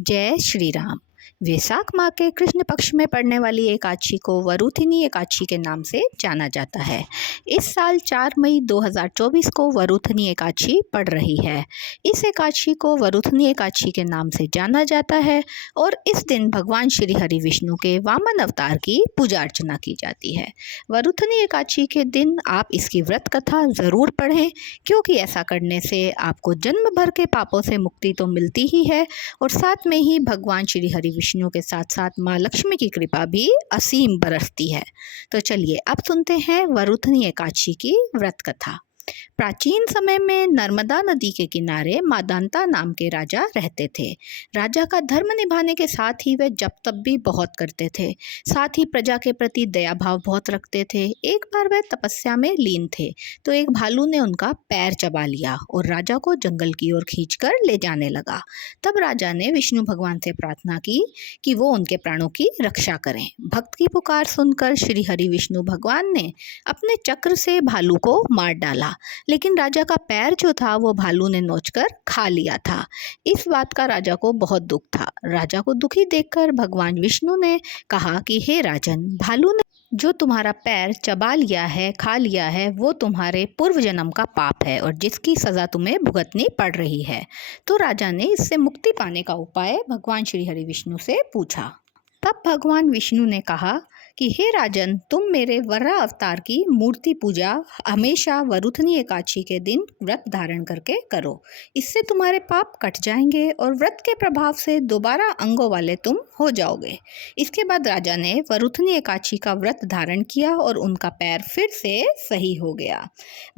जय श्री राम। वैशाख माह के कृष्ण पक्ष में पड़ने वाली एकादशी को वरुथिनी एकादशी के नाम से जाना जाता है। इस साल 4 मई 2024 को वरुथिनी एकादशी पड़ रही है। इस एकादशी को वरुथिनी एकादशी के नाम से जाना जाता है और इस दिन भगवान श्री हरि विष्णु के वामन अवतार की पूजा अर्चना की जाती है। वरुथिनी एकादशी के दिन आप इसकी व्रत कथा ज़रूर पढ़ें, क्योंकि ऐसा करने से आपको जन्म भर के पापों से मुक्ति तो मिलती ही है और साथ में ही भगवान श्री हरि विष्णु के साथ साथ माँ लक्ष्मी की कृपा भी असीम बरसती है। तो चलिए अब सुनते हैं वरुथिनी एकादशी की व्रत कथा। प्राचीन समय में नर्मदा नदी के किनारे मादांता नाम के राजा रहते थे। राजा का धर्म निभाने के साथ ही वे जप तप भी बहुत करते थे, साथ ही प्रजा के प्रति दया भाव बहुत रखते थे। एक बार वे तपस्या में लीन थे तो एक भालू ने उनका पैर चबा लिया और राजा को जंगल की ओर खींचकर ले जाने लगा। तब राजा ने विष्णु भगवान से प्रार्थना की कि वो उनके प्राणों की रक्षा करें। भक्त की पुकार सुनकर श्री हरि विष्णु भगवान ने अपने चक्र से भालू को मार डाला, लेकिन राजा का पैर जो था वो भालू ने नोचकर खा लिया था। इस बात का राजा को बहुत दुख था। राजा को दुखी देखकर भगवान विष्णु ने कहा कि हे राजन, भालू ने जो तुम्हारा पैर चबा लिया है, खा लिया है, वो तुम्हारे पूर्व जन्म का पाप है और जिसकी सज़ा तुम्हें भुगतनी पड़ रही है। तो राजा ने इससे मुक्ति पाने का उपाय भगवान श्री हरि विष्णु से पूछा। तब भगवान विष्णु ने कहा कि हे राजन, तुम मेरे वराह अवतार की मूर्ति पूजा हमेशा वरुथिनी एकादशी के दिन व्रत धारण करके करो। इससे तुम्हारे पाप कट जाएंगे और व्रत के प्रभाव से दोबारा अंगों वाले तुम हो जाओगे। इसके बाद राजा ने वरुथिनी एकादशी का व्रत धारण किया और उनका पैर फिर से सही हो गया।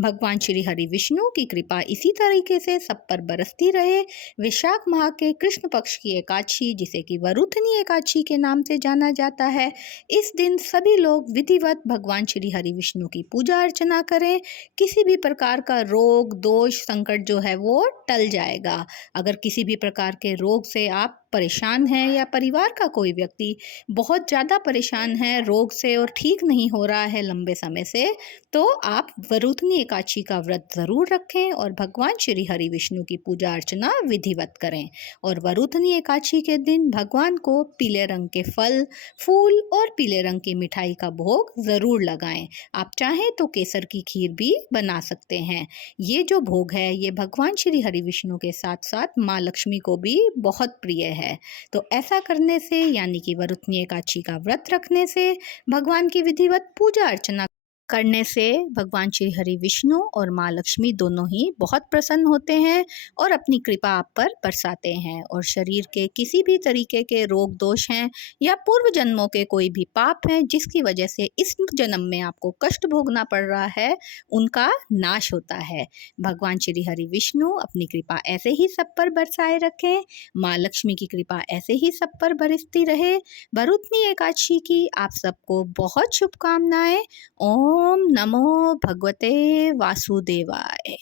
भगवान श्री हरि विष्णु की कृपा इसी तरीके से सब पर बरसती रहे। वैशाख माह के कृष्ण पक्ष की एकादशी, जिसे कि वरुथिनी एकादशी के नाम से जाना जाता है, इस दिन सभी लोग विधिवत भगवान श्री हरि विष्णु की पूजा अर्चना करें। किसी भी प्रकार का रोग दोष संकट जो है वो टल जाएगा। अगर किसी भी प्रकार के रोग से आप परेशान हैं या परिवार का कोई व्यक्ति बहुत ज़्यादा परेशान है रोग से और ठीक नहीं हो रहा है लंबे समय से, तो आप वरुथिनी एकादशी का व्रत ज़रूर रखें और भगवान श्री हरि विष्णु की पूजा अर्चना विधिवत करें। और वरुथिनी एकादशी के दिन भगवान को पीले रंग के फल, फूल और पीले रंग की मिठाई का भोग ज़रूर लगाएं। आप चाहें तो केसर की खीर भी बना सकते हैं। ये जो भोग है ये भगवान श्री हरि विष्णु के साथ साथ माँ लक्ष्मी को भी बहुत प्रिय है। तो ऐसा करने से, यानी कि वरुथिनी एकादशी का व्रत रखने से, भगवान की विधिवत पूजा अर्चना करने से भगवान श्री हरि विष्णु और माँ लक्ष्मी दोनों ही बहुत प्रसन्न होते हैं और अपनी कृपा आप पर बरसाते हैं। और शरीर के किसी भी तरीके के रोग दोष हैं या पूर्व जन्मों के कोई भी पाप हैं जिसकी वजह से इस जन्म में आपको कष्ट भोगना पड़ रहा है, उनका नाश होता है। भगवान श्री हरि विष्णु अपनी कृपा ऐसे ही सब पर बरसाए रखें। माँ लक्ष्मी की कृपा ऐसे ही सब पर बरसती रहे। वरुथिनी एकादशी की आप सबको बहुत शुभकामनाएं। ओम नमो भगवते वासुदेवाय।